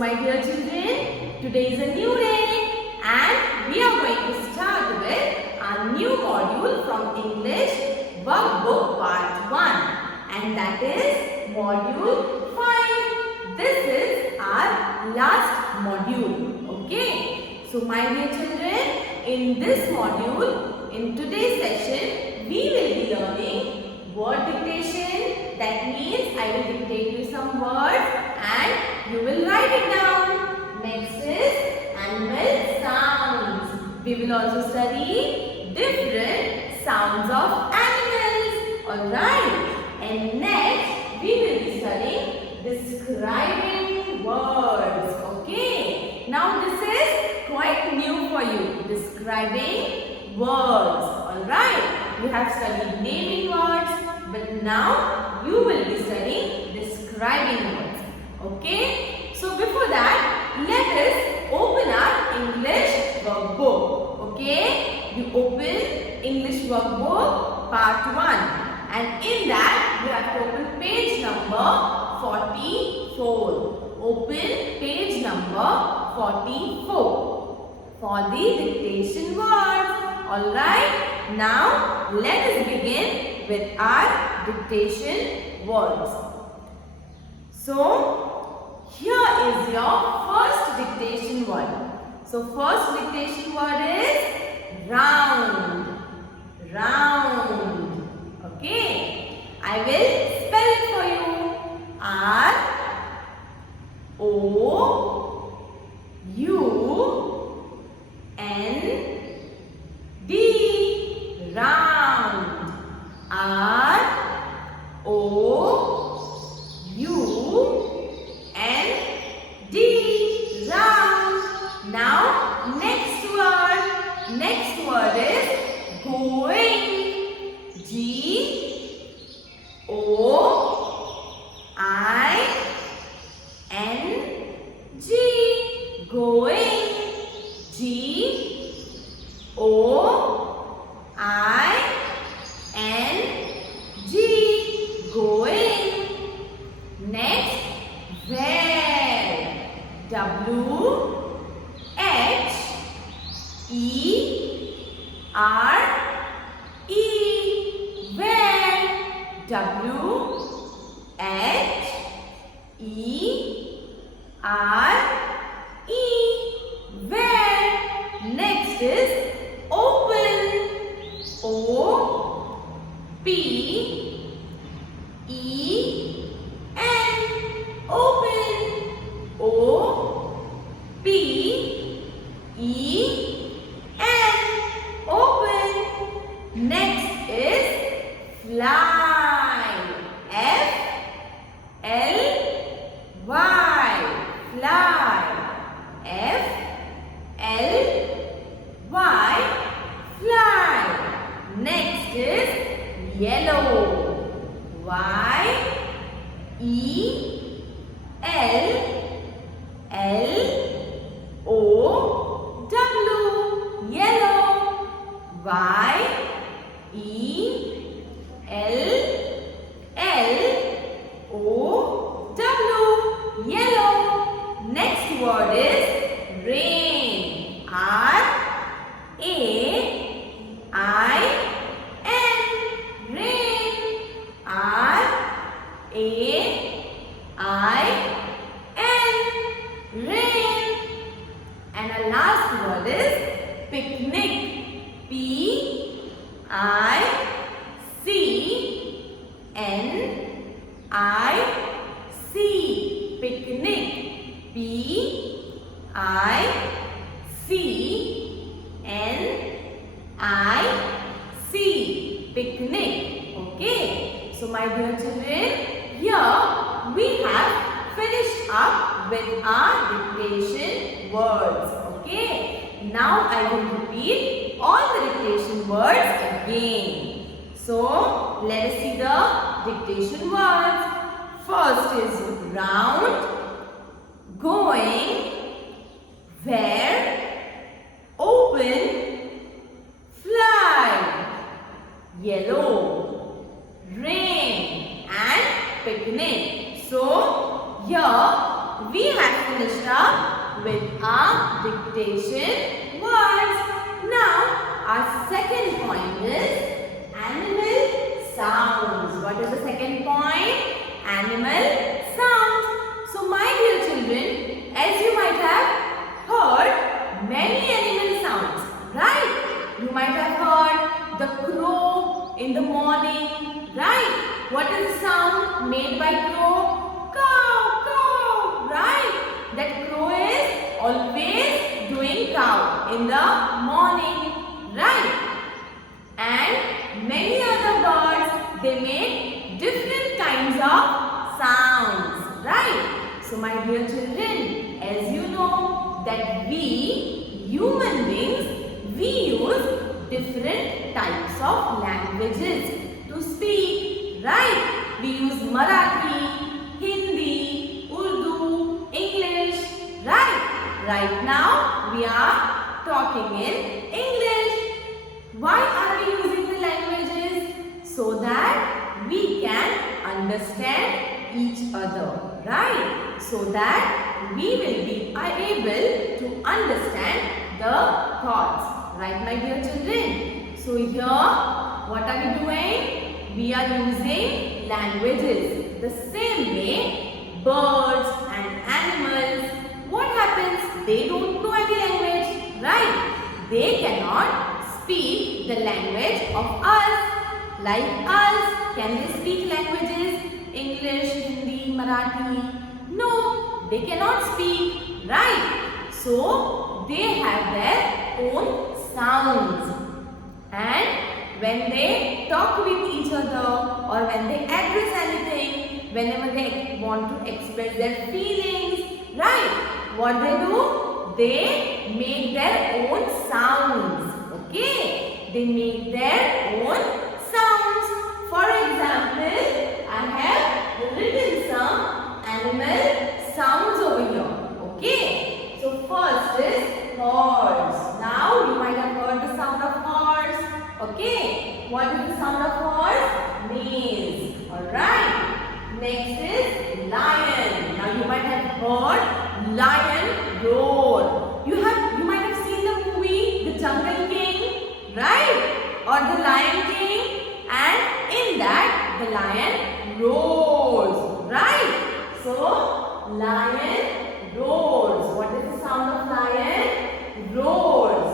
my dear children, today is a new day and we are going to start with our new module from English Workbook Part 1, and that is Module 5. This is our last module. Okay. So my dear children, in this module, in today's session, we will be learning word dictation. That means I will dictate you some words and you will write it down. Next is animal sounds. We will also study different sounds of animals. Alright. And next we will be studying describing words. Okay. Now this is quite new for you. Describing words. Alright. You have studied naming words, but now you will be studying describing words. Okay. So before that, let us open our English workbook. Okay. You open English workbook part 1, and in that you have to open page number 44. Open page number 44 for the dictation words. Alright, now let us begin with our dictation words. So, here is your first dictation word. So, first dictation word is round. Round. Okay, I will spell it for you. R-O-U-N-D. Round. R-O-U-N-D. Round. Now, next word. Next word is going. G-O-I-N-G. Going. G-O-I-N-G. Going. Next, where. W-H-E-R-E. Where. W-H-E-R-E. Where. Next is open. O-P-E-N. Open. O-P-E-N. Open. Next is fly. F-L-Y. Fly. F-L-Y. Fly. Next is yellow. Y-E-L-L-O-W. Yellow. Y-E-L-L-O-W. Yellow. Next word is rain. R-A-I-N. Rain. R-A-I-N. Rain. And our last word is picnic. P-I-C-N-I-C. Picnic. P-I-C-N-I-C. Picnic. Okay. So my dear children, here we have finished up with our dictation words. Okay. Now I will repeat all the dictation words again. So let us see the dictation words. First is round, going, where, open, fly, yellow, rain and picnic. So here we have finished up with our dictation words. Now, our second point is animal sounds. What is the second point? Animal sounds. So, my dear children, as you might have heard many animal sounds, right? You might have heard the crow in the morning, right? What is the sound made by crow? Cow, cow, right? That crow is always doing cow in the morning, right? And many other birds, they make different kinds of sounds, right? So my dear children, as you know that we human beings, we use different types of languages to speak, right? We use Marathi, Hindi, Urdu, English, right? Right now we are talking in English. Why are we using the languages? So that we can understand each other, right? So that we will be able to understand the thoughts, right my dear children? So here, what are we doing? We are using languages. The same way, birds and animals, what happens? They don't know any language, right? They cannot speak the language of us. Like us, can they speak languages? English, Hindi, Marathi? No, they cannot speak, right? So, they have their own sounds. And when they talk with each other or when they address anything, whenever they want to express their feelings, right? What they do? They make their own sounds. Okay? They make their own sounds. For example, I have written some animal sounds over here. Okay? So first is horse. Now you might have heard the sound of horse. Okay? What is the sound of horse? Neigh. Alright. Next is lion. Now you might have heard lion roar. You might have seen the movie The Jungle King, right? Or The Lion King, and in that the lion roars, right? So lion roars. What is the sound of lion? Roars.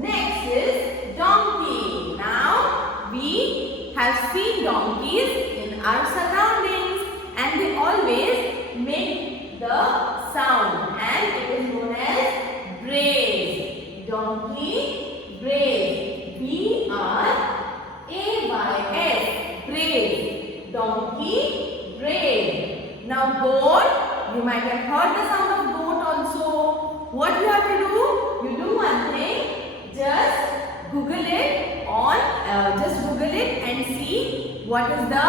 Next is donkey. Now we have seen donkeys in our surroundings and they always make the sound and it is known as brays. Donkey, brays. B-R-A-Y-S. Brays. Donkey, brays. Now goat, you might have heard the sound of goat also. What you have to do? You do one thing. Just Google it and see what is the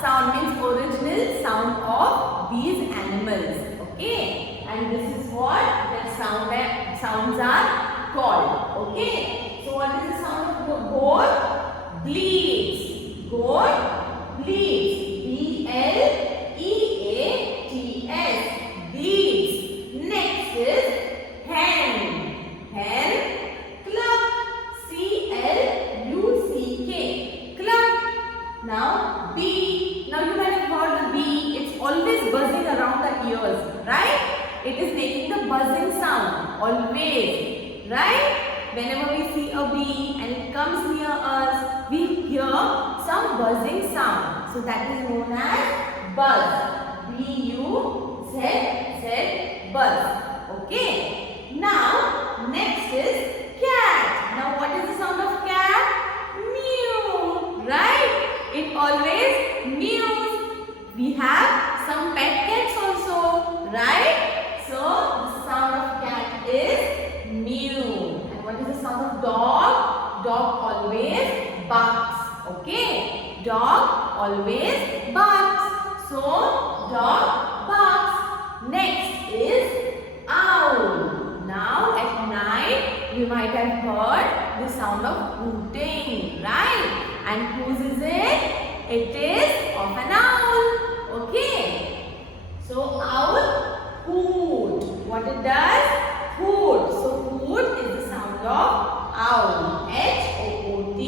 sound, means original sound of these animals. Okay? And this is what the sounds are called. Okay? So what is the sound of goat? Bleats. Goat bleats. B-L-E-A-T-S. Bleats. Next is hen. Hen. Cluck. C-L-U-C-K. Cluck. Now bee. Now you might have heard the bee. It's always buzzing around the ears, right? It is making the buzzing sound. Always. Right? Whenever we see a bee and it comes near us, we hear some buzzing sound. So that is known as buzz. B-U-Z-Z, buzz. Okay. Now, next is cat. Now, what is the sound of cat? Mew. Right? It always mews. We have some pet cats also. Right? So, the sound of cat is mew. What is the sound of dog? Dog always barks. Okay? Dog always barks. So, dog barks. Next is owl. Now, at night, you might have heard the sound of hooting. Right? And whose is it? It is of an owl. Okay? So, owl hoot. What it does? Hoot. So hoot is the sound of owl. H-O-O-T,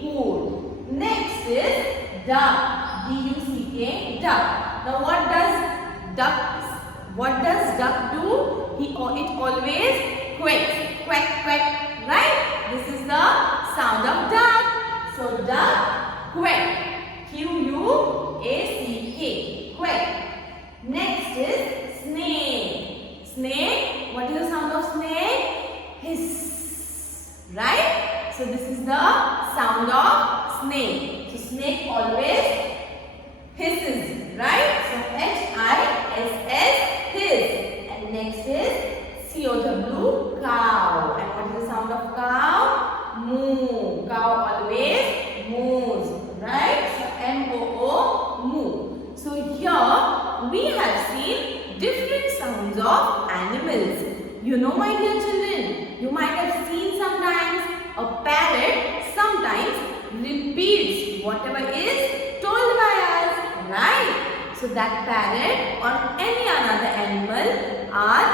hoot. Next is duck. D-U-C-K, duck. Now what does duck do? It always quacks. Quack, quack. Right? This is the sound of duck. So duck, quack. Q-U-A-C-K, quack. Next is snake. Snake, what is the sound of snake? Hiss. Right? So this is the sound of snake. So snake always hisses. Right? So H-I-S-S, hiss. And next is C-O-W, cow. And what is the sound of cow? Moo. Cow always moves. Right? So M-O-O, moo. So here we have seen different sounds of animals. You know, my dear children, you might have seen sometimes a parrot sometimes repeats whatever is told by us. Right? So that parrot or any another animal are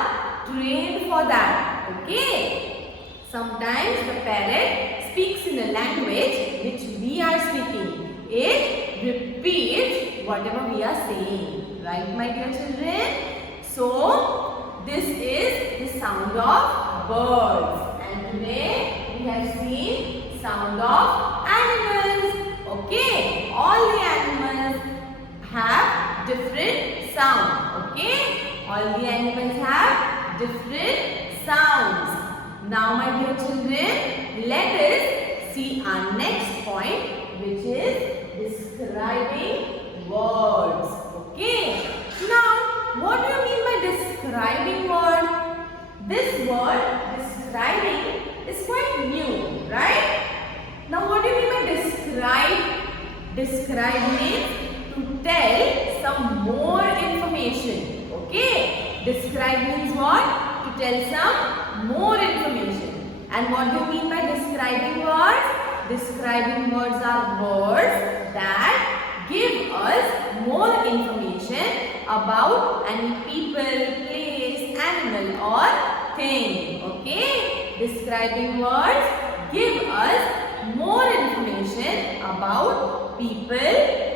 trained for that. Okay? Sometimes the parrot speaks in a language which we are speaking. It repeats whatever we are saying. Right, my dear children? So, this is the sound of birds. And today we have seen sound of animals. Okay? All the animals have different sound. Okay? All the animals have different sounds. Now, my dear children, let us see our next point, which is describing words. Okay? Now, what do you mean by describing word? This word, describing, is quite new, right? Now, what do you mean by describe? Describe means to tell some more information. Okay? Describe means what? To tell some more information. And what do you mean by describing words? Describing words are words that give us more information about any people, place, animal or thing. Okay? Describing words give us more information about people,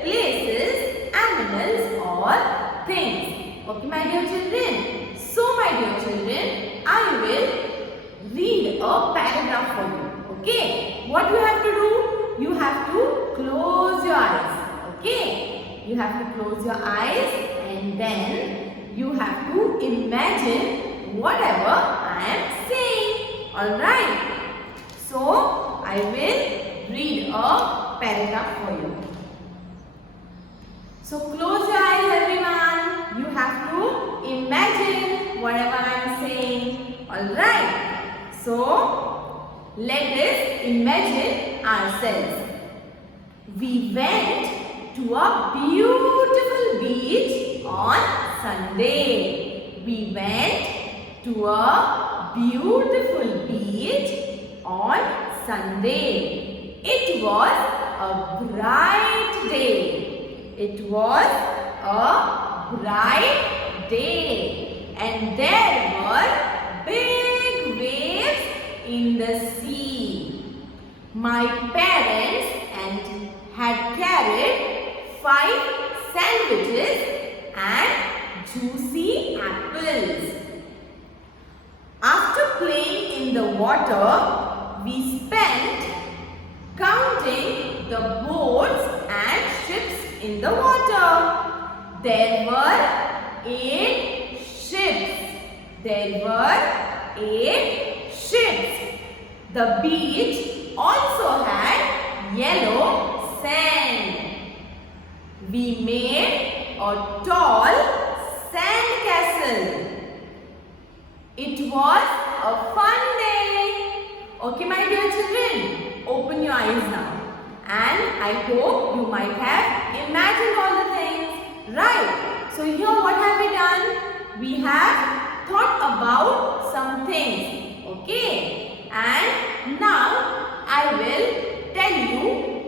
places, animals or things. Okay, my dear children? So, my dear children, I will read a paragraph for you. Okay? What you have to do? You have to close your eyes. Okay? You have to close your eyes and then you have to imagine whatever I am saying. Alright? So, I will read a paragraph for you. So, close your eyes, everyone. You have to imagine whatever I am saying. Alright? So, let us imagine ourselves. We went to a beautiful beach on Sunday. We went to a beautiful beach on Sunday. It was a bright day. It was a bright day. And there were big waves in the sea. My parents had carried 5 sandwiches and juicy apples. After playing in the water, we spent counting the boats and ships in the water. There were 8 ships. There were 8 ships. The beach also had yellow sand. We made a tall sand castle. It was a fun day. Okay, my dear children, open your eyes now. And I hope you might have imagined all the things. Right. So here what have we done? We have thought about some things. Okay. And now I will tell you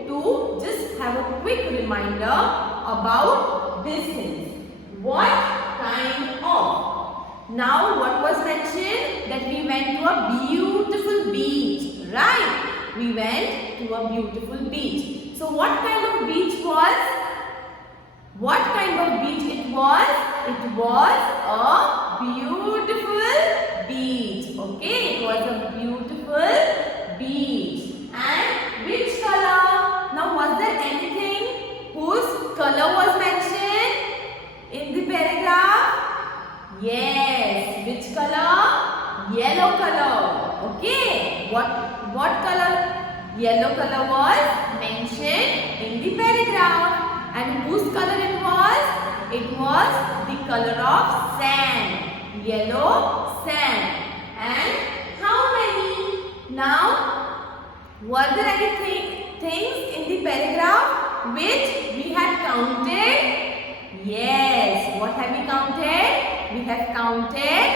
to just have a quick reminder about these things. What kind of? Now what was mentioned? That we went to a beautiful beach, right? We went to a beautiful beach. So what kind of beach was? What kind of beach it was? It was a beautiful beach. Okay, it was a beautiful beach. And which color? Now was there anything whose color was mentioned in the paragraph? Yes, which color? Yellow color. Okay, what color? Yellow color was mentioned in the paragraph. And whose color it was? It was the color of sand. Yellow sand. And how many? Now, were there any things in the paragraph which we had counted? Yes. What have we counted? We have counted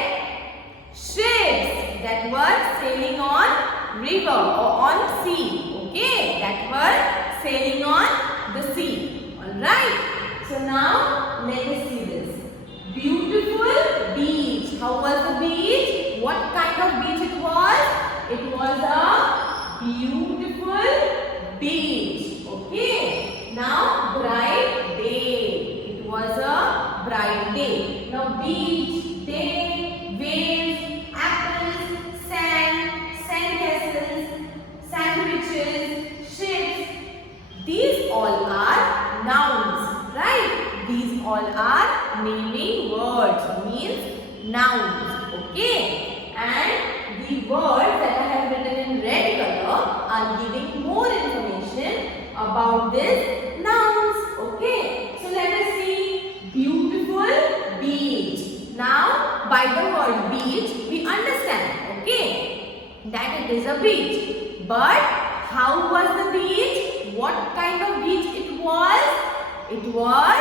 ships that were sailing on river or on sea. Okay. That were sailing on the sea. Alright, so now let us see this. Beautiful beach. How was the beach? What kind of beach it was? It was a beautiful beach. Okay. Now bright day. It was a bright day. Now beach, day, waves, apples, sand, sandcastles, sandwiches, ships. These all are nouns, right? These all are naming words, means nouns, okay? And the words that I have written in red color are giving more information about these nouns, okay? So let us see beautiful beach. Now, by the word beach, we understand, okay, that it is a beach. But how was the beach? What kind of beach it was? It was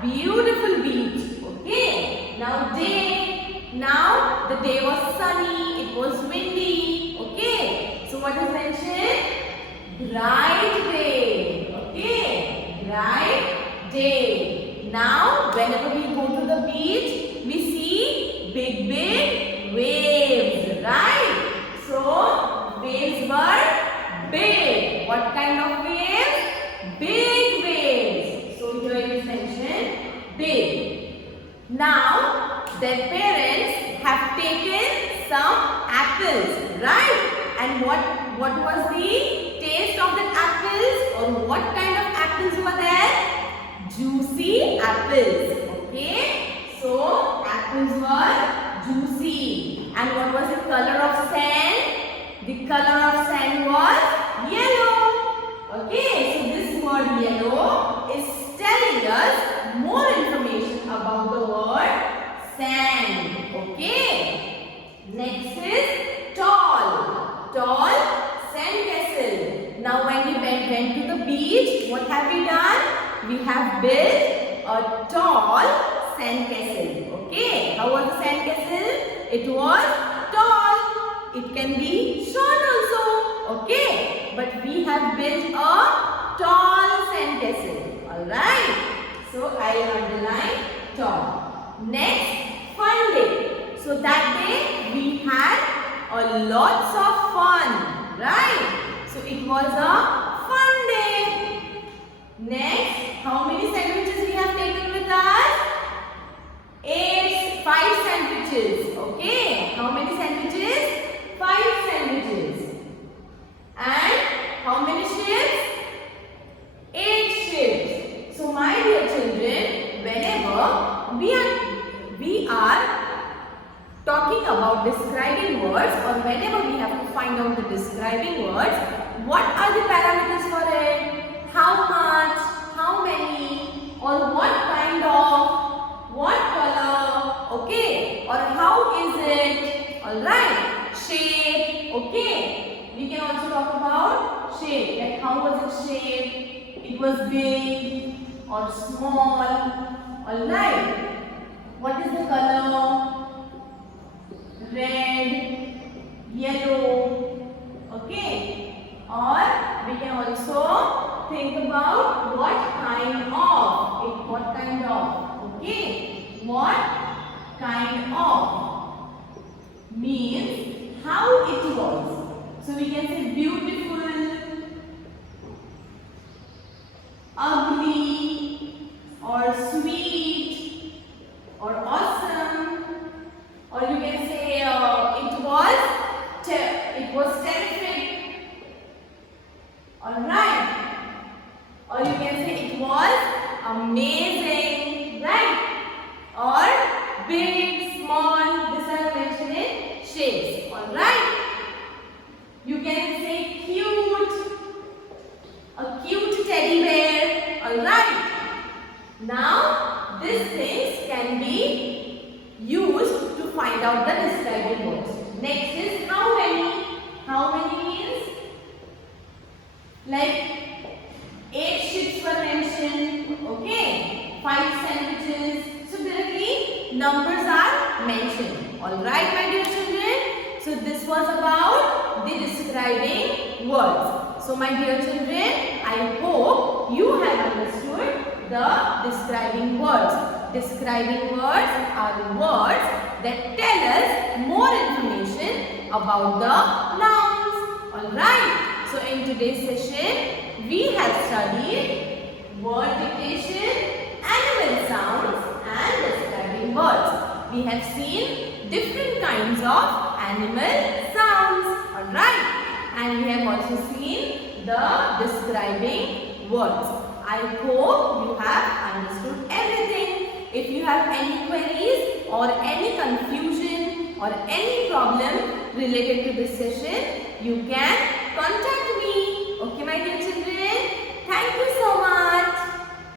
beautiful beach. Okay. Now day. Now the day was sunny. It was windy. Okay. So what is mentioned? Bright day. Okay. Bright day. Now whenever we go to the beach, we see big waves. Right. So waves were big. What kind of waves? Big waves. So here it is mentioned big. Now their parents have taken some apples, right? And what was the taste of the apples, or what kind of apples were there? Juicy apples. Okay. So apples were juicy. And what was the color of sand? The color of sand was yellow. Okay, so this word yellow is telling us more information about the word sand. Okay. Next is tall. Tall sandcastle. Now when we went to the beach, what have we done? We have built a tall sandcastle. Okay. How was the sandcastle? It was tall. It can be short also. Okay. But we have built a tall sandcastle. Alright. So I will underline tall. Next, fun day. So that day we had a lots of fun. Right. So it was a fun day. Next, how many sandwiches we have taken with us? 5 sandwiches. Okay. How many sandwiches? 5 sandwiches. And how many ships? 8 ships. So my dear children, whenever we are talking about describing words, or whenever we have to find out the describing words, what are the parameters for it? How much? How many? Or what kind of? What color? Okay. Or how is it? Alright. Shape. Okay. We can also talk about shape. Like how was it shaped? It was big or small. Alright. What is the color? Red, yellow. Okay. Or we can also think about what kind of. Okay. What kind of. amazing, right? Or big, small, this I mentioned in shapes, alright? You can say cute, a cute teddy bear, alright? Now, these things can be used to find out the describing words. Next is how many. How many means? Like 8 ships were mentioned, okay? 5 sandwiches. So directly numbers are mentioned. Alright, my dear children. So this was about the describing words. So my dear children, I hope you have understood the describing words. Describing words are words that tell us more information about the nouns. Alright. So in today's session, we have studied word dictation, animal sounds and describing words. We have seen different kinds of animal sounds. Alright. And we have also seen the describing words. I hope you have understood everything. If you have any queries or any confusion or any problem related to this session, you can contact me. Okay, my dear children.